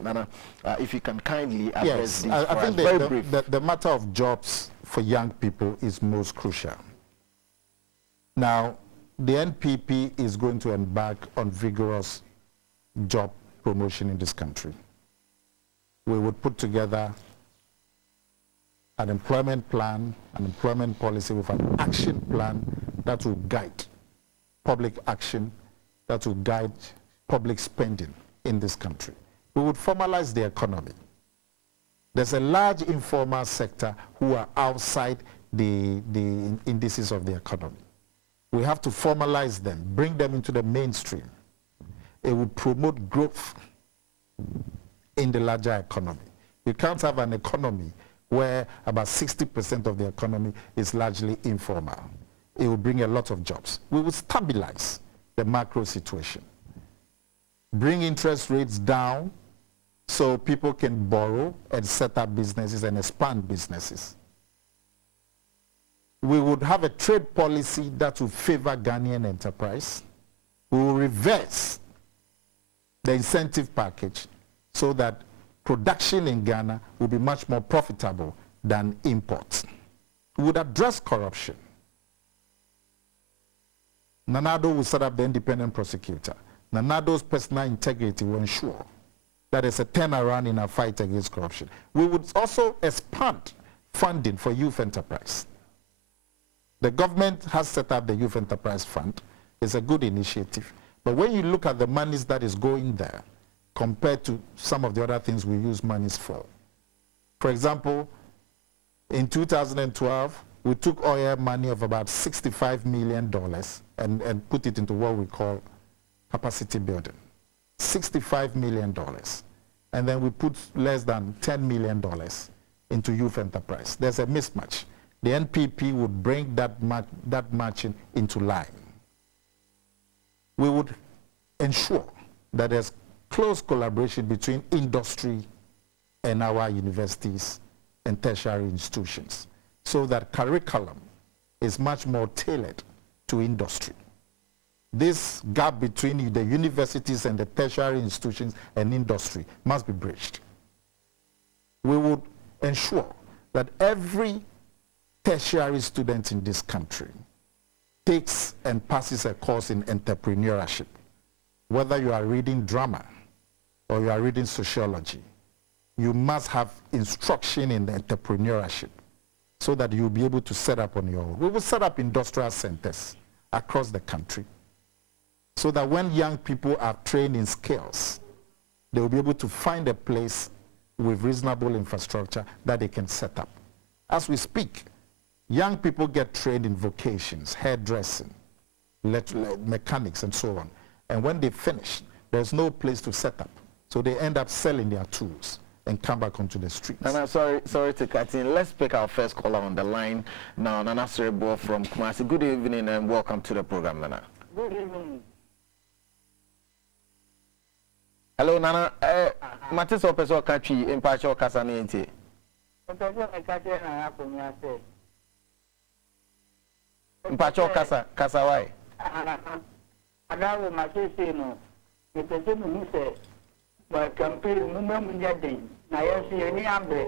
Nana, if you can kindly address this I think very brief. The matter of jobs for young people is most crucial. Now, the NPP is going to embark on vigorous job promotion in this country. We would put together an employment plan, an employment policy with an action plan that will guide public action, that will guide public spending in this country. We would formalize the economy. There's a large informal sector who are outside the indices of the economy. We have to formalize them, bring them into the mainstream. It would promote growth in the larger economy. You can't have an economy where about 60% of the economy is largely informal. It will bring a lot of jobs. We will stabilize the macro situation, bring interest rates down so people can borrow and set up businesses and expand businesses. We would have a trade policy that will favor Ghanaian enterprise. We will reverse the incentive package so that production in Ghana will be much more profitable than imports. We would address corruption. Nanado will set up the independent prosecutor. Nanado's personal integrity will ensure that there's a turnaround in our fight against corruption. We would also expand funding for youth enterprise. The government has set up the Youth Enterprise Fund. It's a good initiative. But when you look at the monies that is going there, compared to some of the other things we use monies for example, in 2012, we took oil money of about $65 million and put it into what we call capacity building. $65 million. And then we put less than $10 million into youth enterprise. There's a mismatch. The NPP would bring that matching into line. We would ensure that there's close collaboration between industry and our universities and tertiary institutions so that curriculum is much more tailored to industry. This gap between the universities and the tertiary institutions and industry must be bridged. We would ensure that every tertiary student in this country takes and passes a course in entrepreneurship. Whether you are reading drama or you are reading sociology, you must have instruction in entrepreneurship so that you'll be able to set up on your own. We will set up industrial centers across the country so that when young people are trained in skills, they will be able to find a place with reasonable infrastructure that they can set up. As we speak, young people get trained in vocations, hairdressing, mechanics, and so on. And when they finish, there's no place to set up. So they end up selling their tools and come back onto the streets. Nana, sorry to cut in. Let's pick our first caller on the line now. Nana Serebo from Kumasi. Good evening and welcome to the program, Nana. Good evening. Hello, Nana. Matis Opeso Kachi, Impacho Kasaniente. Impacho Kasawai. Adawo Matisi no. Mepese mu se ba campaign mu nyade na yesi eni ambe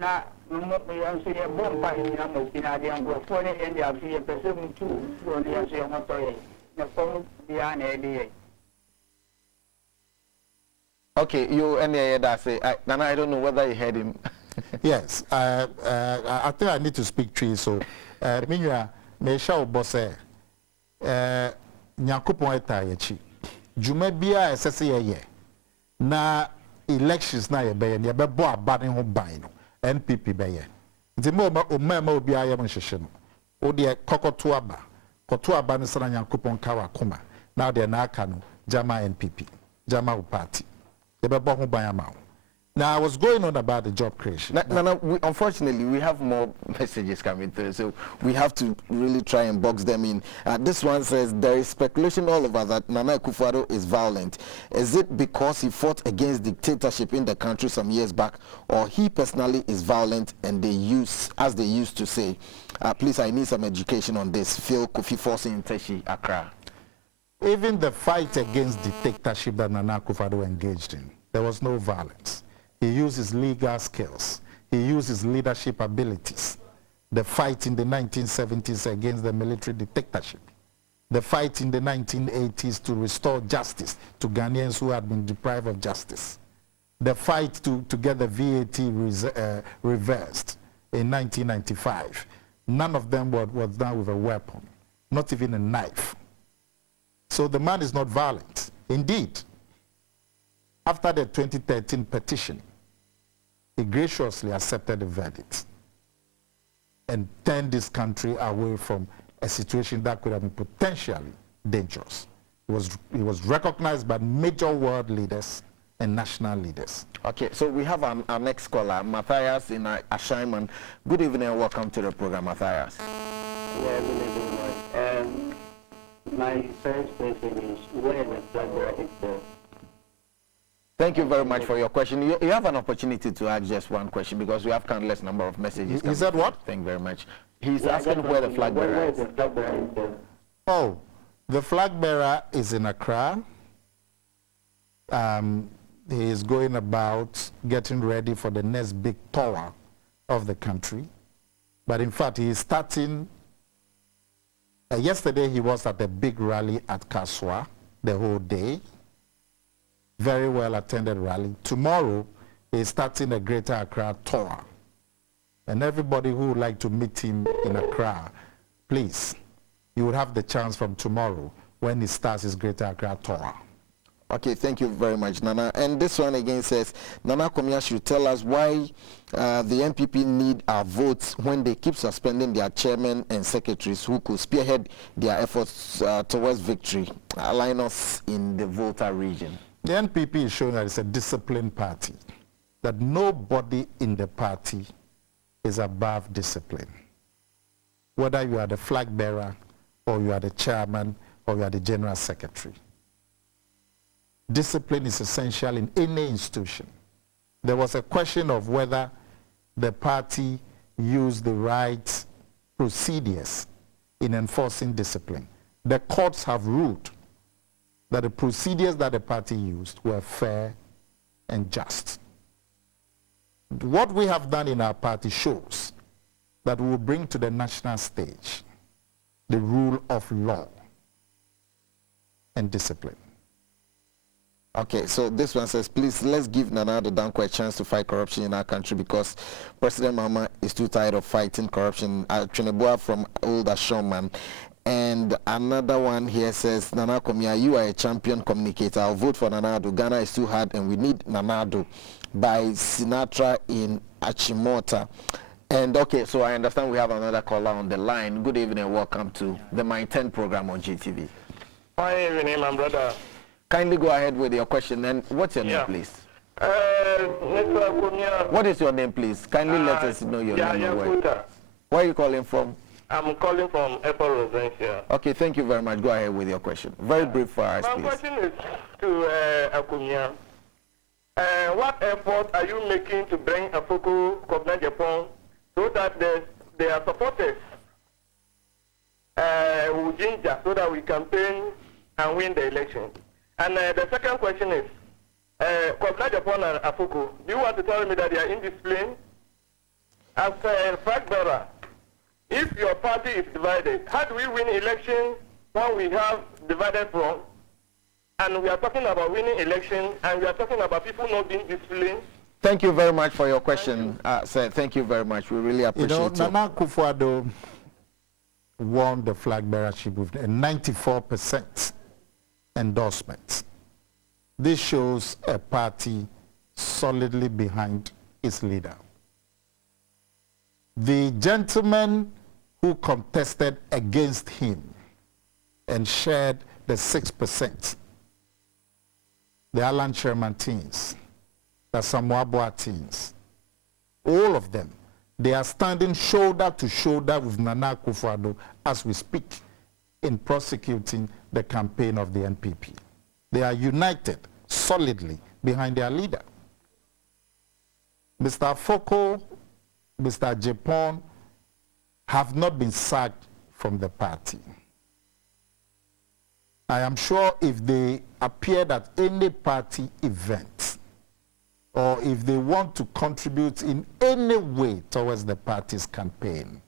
na mu yansi e bomba ina mo kina de ango fo ne endi afi e pese mu tu ro ne yansi e moto ye na fo dia na edi. Okay, you and that say Nana, I don't know whether you heard him. Yes, I think I need to speak to you. So Minya me sha obose Nyakopon eta yechi Juma bia esese ye na elections na ye be ne be bo abane ho ban no NPP be ye nti ma obi aye mo hwehwe no o de kokoto aba no sana Nyakopon ka wa koma na de na aka no jama NPP jama party ye be bo ho ban ama. Now, I was going on about the job creation. Unfortunately, we have more messages coming through, so we have to really try and box them in. This one says, there is speculation all over that Nana Akufo-Addo is violent. Is it because he fought against dictatorship in the country some years back, or he personally is violent and they use, as they used to say? Please, I need some education on this. Phil Kofi Forcing Teshi, Accra. Even the fight against dictatorship that Nana Akufo-Addo engaged in There was no violence. He used his legal skills. He used his leadership abilities. The fight in the 1970s against the military dictatorship. The fight in the 1980s to restore justice to Ghanaians who had been deprived of justice. The fight to get the VAT reversed in 1995. None of them was done with a weapon, not even a knife. So the man is not violent. Indeed, after the 2013 petition, he graciously accepted the verdict and turned this country away from a situation that could have been potentially dangerous. He was recognized by major world leaders and national leaders. Okay, so we have our next caller, Matthias in Ashaiman. Good evening and welcome to the program, Matthias. Yeah, good evening. My first question is, where the flag is there? Thank you very much for your question. You have an opportunity to ask just one question because we have countless number of messages. He said what? Thank you very much. He's asking where the flag bearer is. Oh, the flag bearer is in Accra. He is going about getting ready for the next big tour of the country. But in fact, he is starting. Yesterday, he was at a big rally at Kaswa the whole day. Very well attended rally. Tomorrow, he is starting a Greater Accra tour. And everybody who would like to meet him in Accra, please, you will have the chance from tomorrow when he starts his Greater Accra tour. Okay, thank you very much, Nana. And this one again says, Nana Akomea should tell us why the NPP need our votes when they keep suspending their chairmen and secretaries who could spearhead their efforts towards victory, align us in the Volta region. The NPP is showing that it's a disciplined party, that nobody in the party is above discipline. Whether you are the flag bearer, or you are the chairman, or you are the general secretary. Discipline is essential in any institution. There was a question of whether the party used the right procedures in enforcing discipline. The courts have ruled that the procedures that the party used were fair and just. What we have done in our party shows that we will bring to the national stage the rule of law and discipline. Okay, so this one says, please, let's give Nana Addo Dankwa a chance to fight corruption in our country because President Mahama is too tired of fighting corruption. Chineboa from Old Ashoman. And another one here says, Nana Akomea, you are a champion communicator. I'll vote for Nana Addo. Ghana is too hard and we need Nana Addo by Sinatra in Achimota. And okay, so I understand we have another caller on the line. Good evening and welcome to the My 10 program on GTV. Hi, evening, my brother. Kindly go ahead with your question. And what's your name, please? Mr. Akomea. What is your name, please? Kindly let us know your name and where. Where are you calling from? I'm calling from Airport Residential. Okay, thank you very much. Go ahead with your question. Very brief for us, please. My question is to Akomea. What effort are you making to bring Afoko Kobna Japan so that their supporters will ginger so that we campaign and win the election? And the second question is, Kobna Japan and Afoko, do you want to tell me that they are indisciplined? As a flag bearer, if your party is divided, how do we win election when we have divided from? And we are talking about winning election, and we are talking about people not being disciplined. Thank you very much for your question, sir. Thank you very much. We really appreciate it. Nana Akufo-Addo won the flag bearership with a 94% endorsement. This shows a party solidly behind its leader. The gentleman who contested against him and shared the 6%, the Alan Sherman teams, the Samoa Boa teams, all of them, they are standing shoulder to shoulder with Nana Akufo-Addo as we speak in prosecuting the campaign of the NPP. They are united solidly behind their leader. Mr. Afoko, Mr. Japan have not been sacked from the party. I am sure if they appeared at any party event or if they want to contribute in any way towards the party's campaign,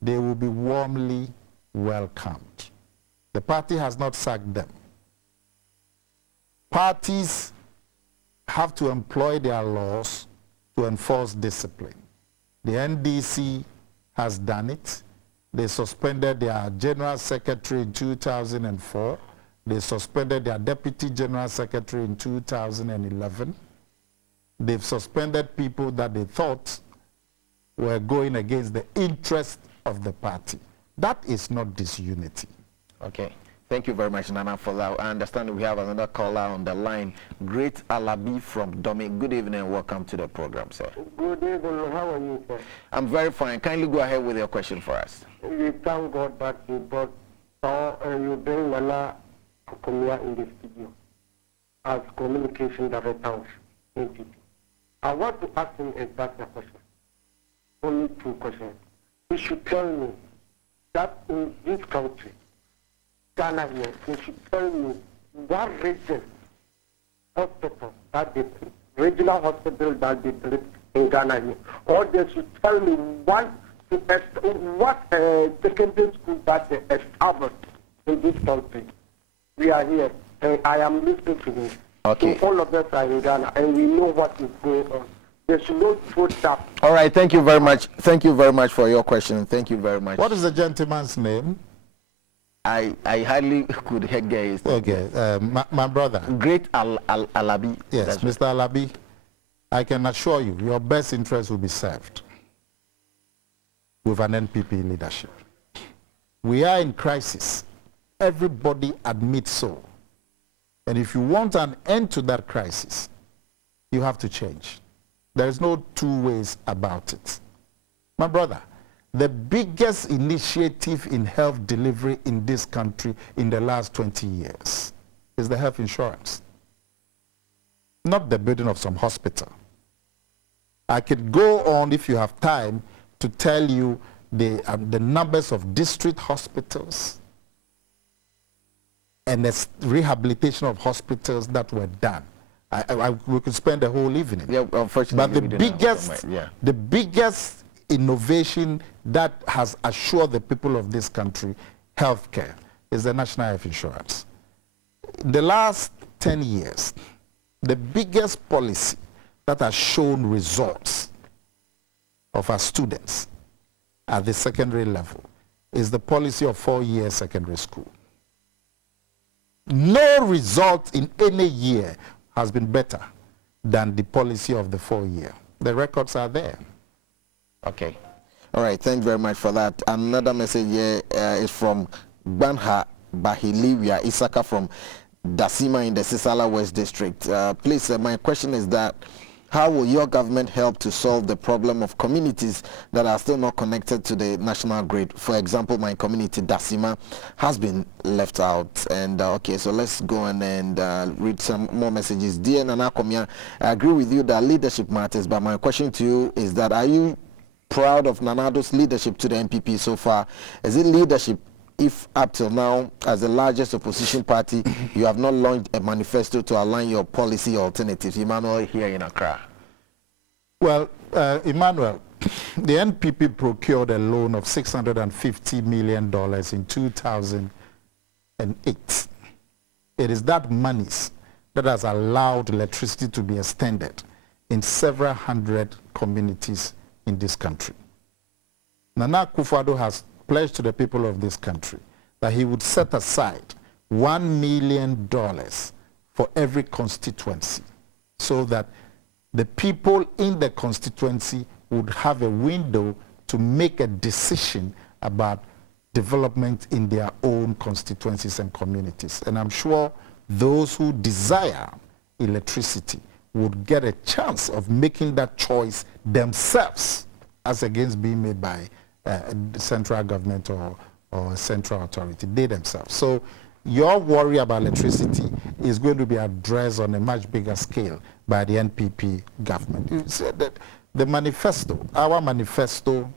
they will be warmly welcomed. The party has not sacked them. Parties have to employ their laws to enforce discipline. The NDC has done it. They suspended their general secretary in 2004. They suspended their deputy general secretary in 2011. They've suspended people that they thought were going against the interest of the party. That is not disunity. Okay. Thank you very much, Nana, for that. I understand we have another caller on the line. Great Alabi from Domi. Good evening and welcome to the program, sir. Good evening. How are you, sir? I'm very fine. Kindly go ahead with your question for us. We thank God that you brought you bring Nana Akomea in the studio as communication director of NPP. I want to ask him exactly a question. Only two questions. He should tell me that in this country, Ghana here, they should tell me what region hospital that they regional hospital that they built in Ghana here, or they should tell me what secondary school that they established in this country. We are here, and I am listening to this. Okay. So all of us are in Ghana, and we know what is going on. They should not put that. All right. Thank you very much. Thank you very much for your question. Thank you very much. What is the gentleman's name? I hardly could hear his name. Okay, my brother. Great Alabi. Yes, That's Mr. Alabi, I can assure you, your best interest will be served with an NPP leadership. We are in crisis. Everybody admits so. And if you want an end to that crisis, you have to change. There is no two ways about it. My brother, the biggest initiative in health delivery in this country in the last 20 years is the health insurance, not the building of some hospital. I could go on, if you have time, to tell you the numbers of district hospitals and the rehabilitation of hospitals that were done. We could spend the whole evening. Yeah, unfortunately, but the biggest innovation that has assured the people of this country healthcare is the National Health Insurance. In the last 10 years, the biggest policy that has shown results of our students at the secondary level is the policy of 4-year secondary school. No result in any year has been better than the policy of the 4-year. The records are there. Okay. All right. Thank you very much for that. Another message here is from Banha Bahiliwia Isaka from Dasima in the Sisala West District. Please, my question is that how will your government help to solve the problem of communities that are still not connected to the national grid? For example, my community, Dasima, has been left out. And okay, so let's go on and read some more messages. Dear Nana Akomea, I agree with you that leadership matters, but my question to you is that are you proud of Nanado's leadership to the NPP so far? Is it leadership if up till now, as the largest opposition party, you have not launched a manifesto to align your policy alternatives? Emmanuel here in Accra. Well, Emmanuel, the NPP procured a loan of $650 million in 2008. It is that monies that has allowed electricity to be extended in several hundred communities in this country. Nana Akufo-Addo has pledged to the people of this country that he would set aside $1 million for every constituency so that the people in the constituency would have a window to make a decision about development in their own constituencies and communities. And I'm sure those who desire electricity would get a chance of making that choice themselves as against being made by the central government or a central authority, they themselves. So your worry about electricity is going to be addressed on a much bigger scale by the NPP government. You said that the manifesto, our manifesto,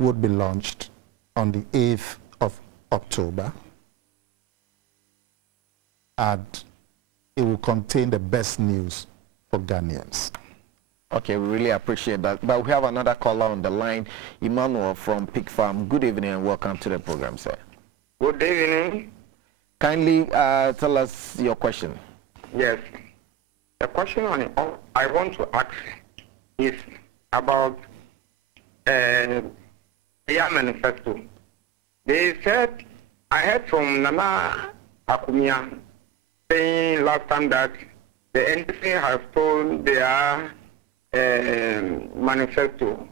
would be launched on the 8th of October, and it will contain the best news for Ghanaians. Okay, we really appreciate that. But we have another caller on the line, Emmanuel from Pig Farm. Good evening and welcome to the program, sir. Good evening. Kindly tell us your question. Yes. The question I want to ask is about the manifesto. They said, I heard from Nana Akomea saying last time that the NDC has told their manifesto.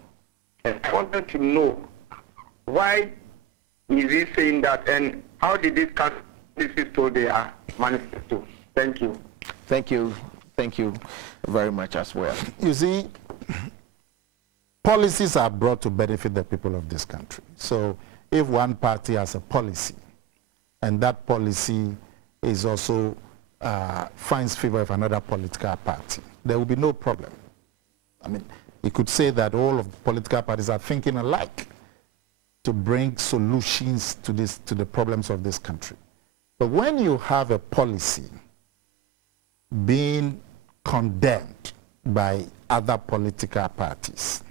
And I wanted to know why is he saying that and how did this NDC told their manifesto? Thank you. Thank you. Thank you very much as well. You see, policies are brought to benefit the people of this country. So if one party has a policy and that policy is also finds favor of another political party, there will be no problem. I mean, you could say that all of the political parties are thinking alike to bring solutions to the problems of this country. But when you have a policy being condemned by other political parties,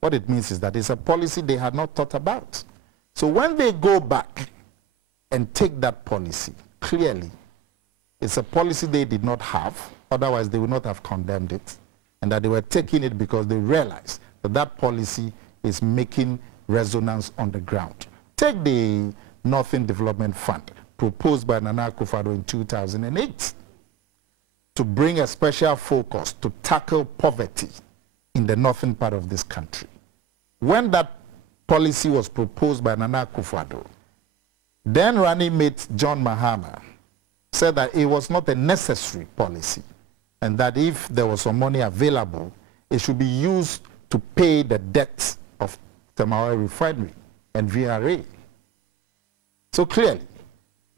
what it means is that it's a policy they had not thought about. So when they go back and take that policy, clearly it's a policy they did not have, otherwise they would not have condemned it, and that they were taking it because they realized that that policy is making resonance on the ground. Take the Northern Development Fund proposed by Nana Akufo-Addo in 2008 to bring a special focus to tackle poverty in the northern part of this country. When that policy was proposed by Nana Akufo-Addo, then running mate John Mahama said that it was not a necessary policy and that if there was some money available, it should be used to pay the debts of Tamawa Refinery and VRA. So clearly,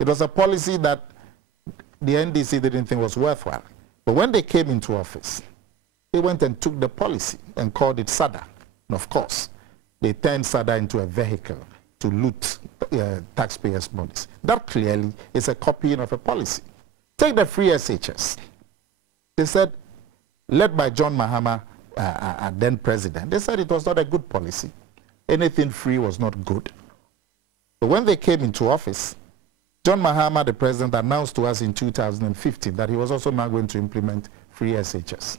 it was a policy that the NDC didn't think was worthwhile. But when they came into office, they went and took the policy and called it SADA. And of course, they turned SADA into a vehicle to loot taxpayers' monies. That clearly is a copying of a policy. Take the free SHS. They said, led by John Mahama, then president, they said it was not a good policy. Anything free was not good. But when they came into office, John Mahama, the president, announced to us in 2015 that he was also now going to implement free SHS.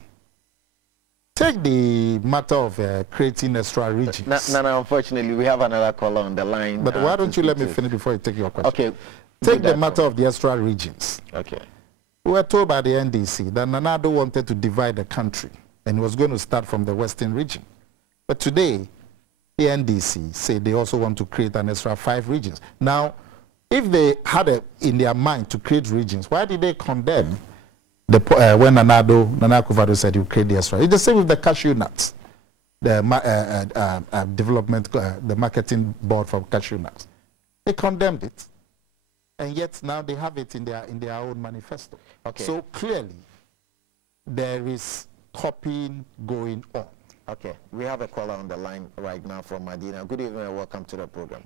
Take the matter of creating extra regions. No, unfortunately, we have another caller on the line. But why don't you let me finish before you take your question? Okay. Take the matter of the extra regions. Okay. We were told by the NDC that Nana Addo wanted to divide the country and he was going to start from the western region. But today, the NDC say they also want to create an extra 5 regions. Now, if they had it in their mind to create regions, why did they condemn when Nana Akufo-Addo said he would create the extra? It's the same with the cashew nuts, the the marketing board for cashew nuts. They condemned it, and yet now they have it in their own manifesto. Okay. So clearly, there is copying going on. Okay. We have a caller on the line right now from Medina. Good evening and welcome to the program.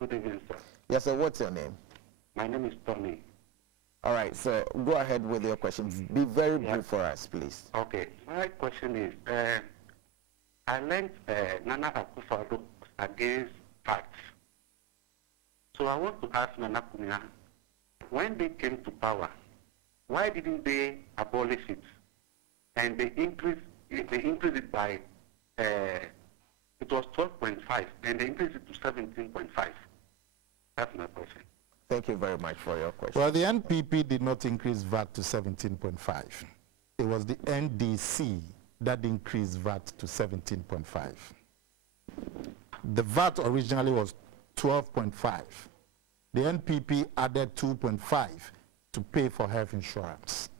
Good evening, sir. Yes, sir. What's your name? My name is Tony. All right, sir. Go ahead with your questions. Be very brief for us, please. Okay. My question is, I learned Nana Akufo-Addo against facts. So I want to ask Nana Akomea, when they came to power, why didn't they abolish it? And they increased it by, it was 12.5, and they increased it to 17.5. That's my question. Thank you very much for your question. Well, the NPP did not increase VAT to 17.5. It was the NDC that increased VAT to 17.5. The VAT originally was 12.5. The NPP added 2.5 to pay for health insurance.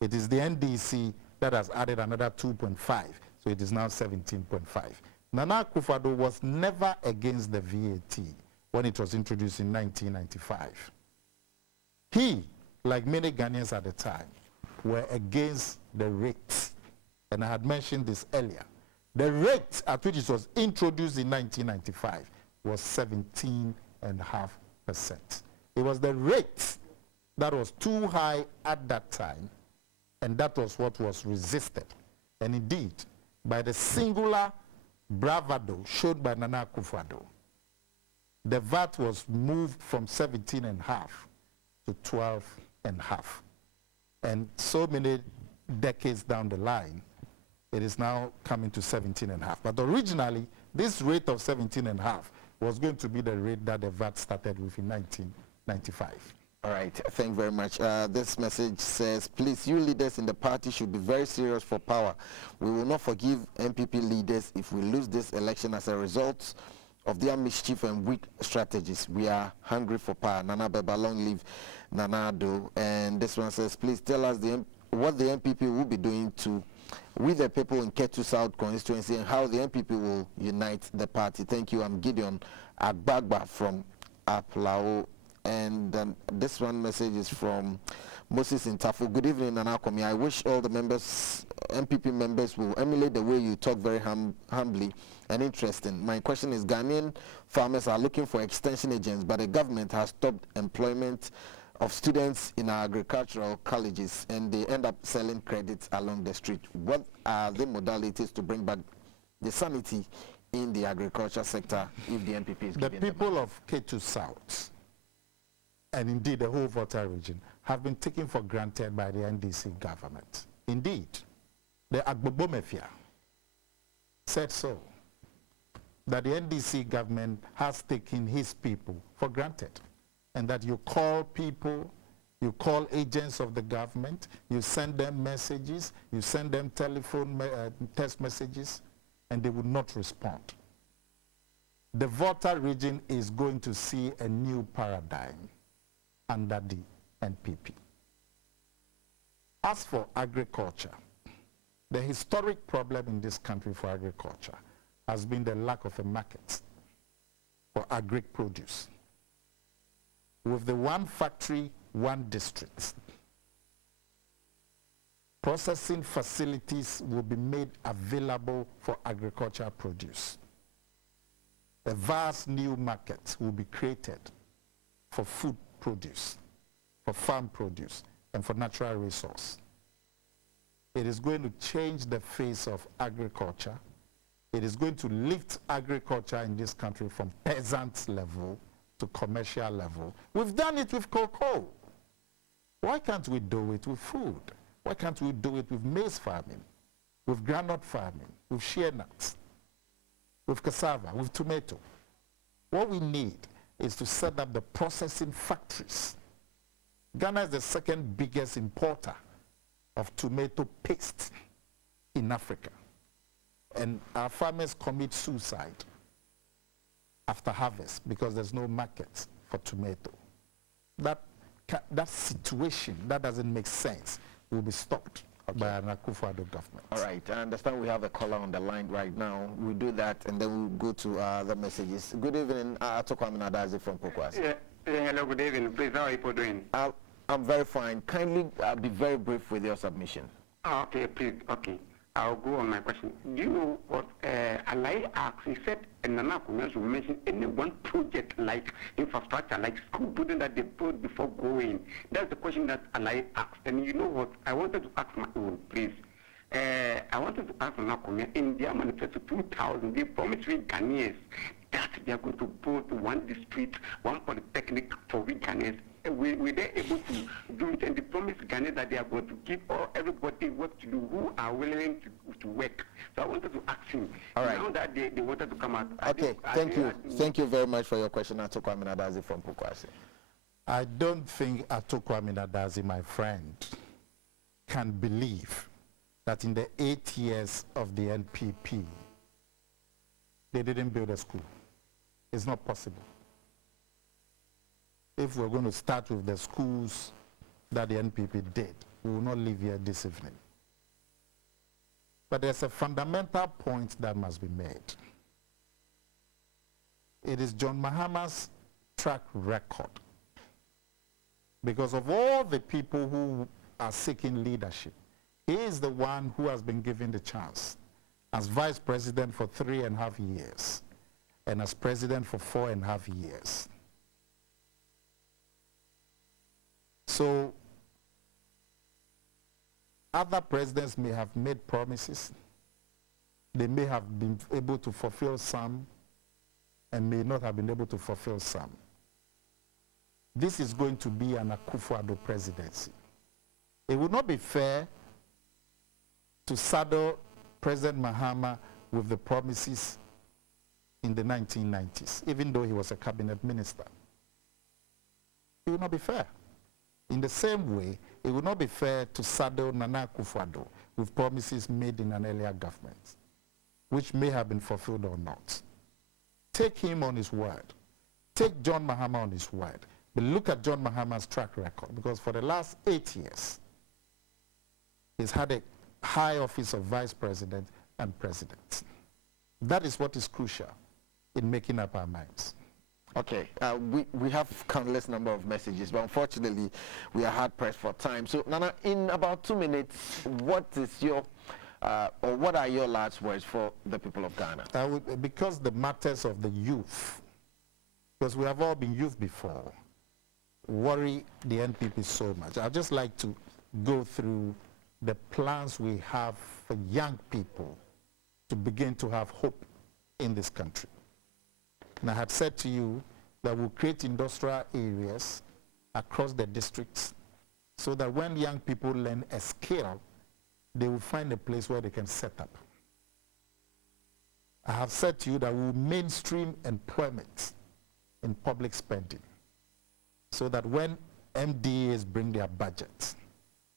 It is the NDC that has added another 2.5, so it is now 17.5. Nana Akufo-Addo was never against the VAT when it was introduced in 1995. He, like many Ghanaians at the time, were against the rates. And I had mentioned this earlier. The rate at which it was introduced in 1995 was 17.5%. It was the rate that was too high at that time And that was what was resisted. And indeed, by the singular bravado showed by Nana Akufo-Addo, the VAT was moved from 17.5 to 12.5. And so many decades down the line, it is now coming to 17.5. But originally, this rate of 17.5 was going to be the rate that the VAT started with in 1995. All right, thank you very much. This message says, please, you leaders in the party should be very serious for power. We will not forgive MPP leaders if we lose this election as a result of their mischief and weak strategies. We are hungry for power. Nana Beba, long live Nana Addo. And this one says, please tell us what the MPP will be doing with the people in Ketu South constituency and how the MPP will unite the party. Thank you. I'm Gideon Agbagba from Aplao. And this one message is from Moses in Tafu. Good evening, Nana Akomea. I wish all the members, MPP members, will emulate the way you talk very humbly and interesting. My question is, Ghanaian farmers are looking for extension agents, but the government has stopped employment of students in our agricultural colleges, and they end up selling credits along the street. What are the modalities to bring back the sanity in the agriculture sector if the MPP is giving the people of Ketu South, and indeed the whole Volta region, have been taken for granted by the NDC government. Indeed, the Agbobo Mafia said so, that the NDC government has taken his people for granted, and that you call people, you call agents of the government, you send them messages, you send them telephone, text messages, and they will not respond. The Volta region is going to see a new paradigm under the NPP. As for agriculture, the historic problem in this country for agriculture has been the lack of a market for agri produce. With the one factory, one district, processing facilities will be made available for agricultural produce. A vast new market will be created for food produce, for farm produce, and for natural resource. It is going to change the face of agriculture. It is going to lift agriculture in this country from peasant level to commercial level. We've done it with cocoa. Why can't we do it with food? Why can't we do it with maize farming, with groundnut farming, with shea nuts, with cassava, with tomato? What we need is to set up the processing factories. Ghana is the second biggest importer of tomato paste in Africa. And our farmers commit suicide after harvest because there's no market for tomato. That situation, that doesn't make sense, will be stopped by an Akufo-Addo government. All right, I understand we have a caller on the line right now. We'll do that and then we'll go to the messages. Good evening, Atokwame Nadazi from Pokwasi. Yeah, hello, good evening. Please, how are you doing? I'm very fine. Kindly be very brief with your submission. Okay, please, okay. I'll go on my question. Do you know what Alai asked? He said, and Nana Akomea should mention any one project like infrastructure, like school building that they built before going. That's the question that Alai asked. And you know what? I wanted to ask my own, please. I wanted to ask Nana Akomea, in their manifesto 2000, they promised we Ghanaians that they are going to build one district, one polytechnic for we Ghanaians. Were they able to do it? And they promised Ghana that they are going to give everybody work to do who are willing to work. So I wanted to ask him. All right. Now that they wanted to come out. Okay, thank you. Thank you very much for your question, Atokwame Nadazi from Pokwasi. I don't think Atokwame Nadazi, my friend, can believe that in the 8 years of the NPP, they didn't build a school. It's not possible. If we're going to start with the schools that the NPP did, we will not leave here this evening. But there's a fundamental point that must be made. It is John Mahama's track record. Because of all the people who are seeking leadership, he is the one who has been given the chance as vice president for 3.5 years and as president for 4.5 years. So other presidents may have made promises. They may have been able to fulfill some and may not have been able to fulfill some. This is going to be an Akufo-Addo presidency. It would not be fair to saddle President Mahama with the promises in the 1990s, even though he was a cabinet minister. It would not be fair. In the same way, it would not be fair to saddle Nana Akufo-Addo with promises made in an earlier government, which may have been fulfilled or not. Take him on his word. Take John Mahama on his word. But look at John Mahama's track record, because for the last 8 years, he's had a high office of vice president and president. That is what is crucial in making up our minds. Okay, we have countless number of messages, but unfortunately, we are hard pressed for time. So, Nana, in about 2 minutes, what is your, or what are your last words for the people of Ghana? Because the matters of the youth, because we have all been youth before, worry the NPP so much. I'd just like to go through the plans we have for young people to begin to have hope in this country. And I had said to you that we'll create industrial areas across the districts so that when young people learn a skill, they will find a place where they can set up. I have said to you that we'll mainstream employment in public spending so that when MDAs bring their budgets,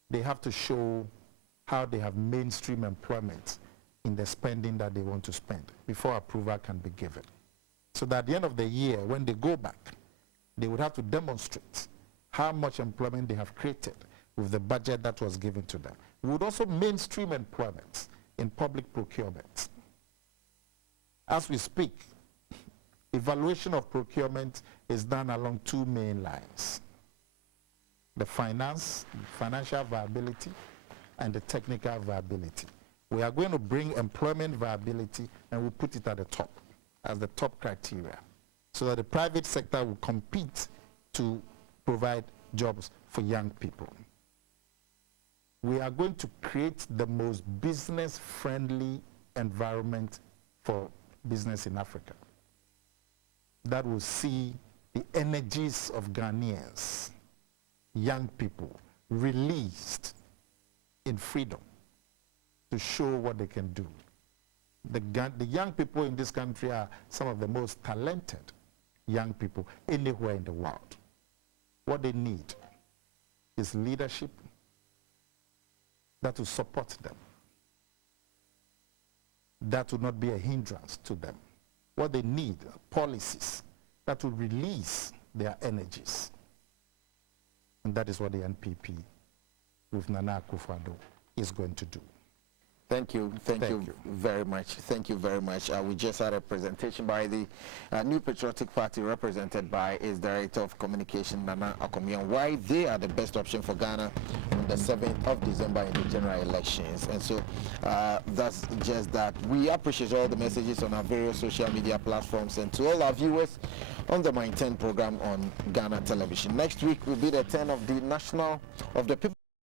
they have to show how they have mainstream employment in the spending that they want to spend before approval can be given. So that at the end of the year, when they go back, they would have to demonstrate how much employment they have created with the budget that was given to them. We would also mainstream employment in public procurement. As we speak, evaluation of procurement is done along two main lines: the financial viability, and the technical viability. We are going to bring employment viability and we'll put it at the top, as the top criteria, so that the private sector will compete to provide jobs for young people. We are going to create the most business-friendly environment for business in Africa that will see the energies of Ghanaians, young people, released in freedom to show what they can do. The young people in this country are some of the most talented young people anywhere in the world. What they need is leadership that will support them, that will not be a hindrance to them. What they need are policies that will release their energies. And that is what the NPP with Nana Akufo-Addo is going to do. Thank you very much. Thank you very much. We just had a presentation by the New Patriotic Party, represented by its Director of Communication, Nana Akomea, why they are the best option for Ghana on the 7th of December in the general elections. And so that's just that. We appreciate all the messages on our various social media platforms, and to all our viewers on the Mind 10 program on Ghana Television. Next week will be the 10 of the People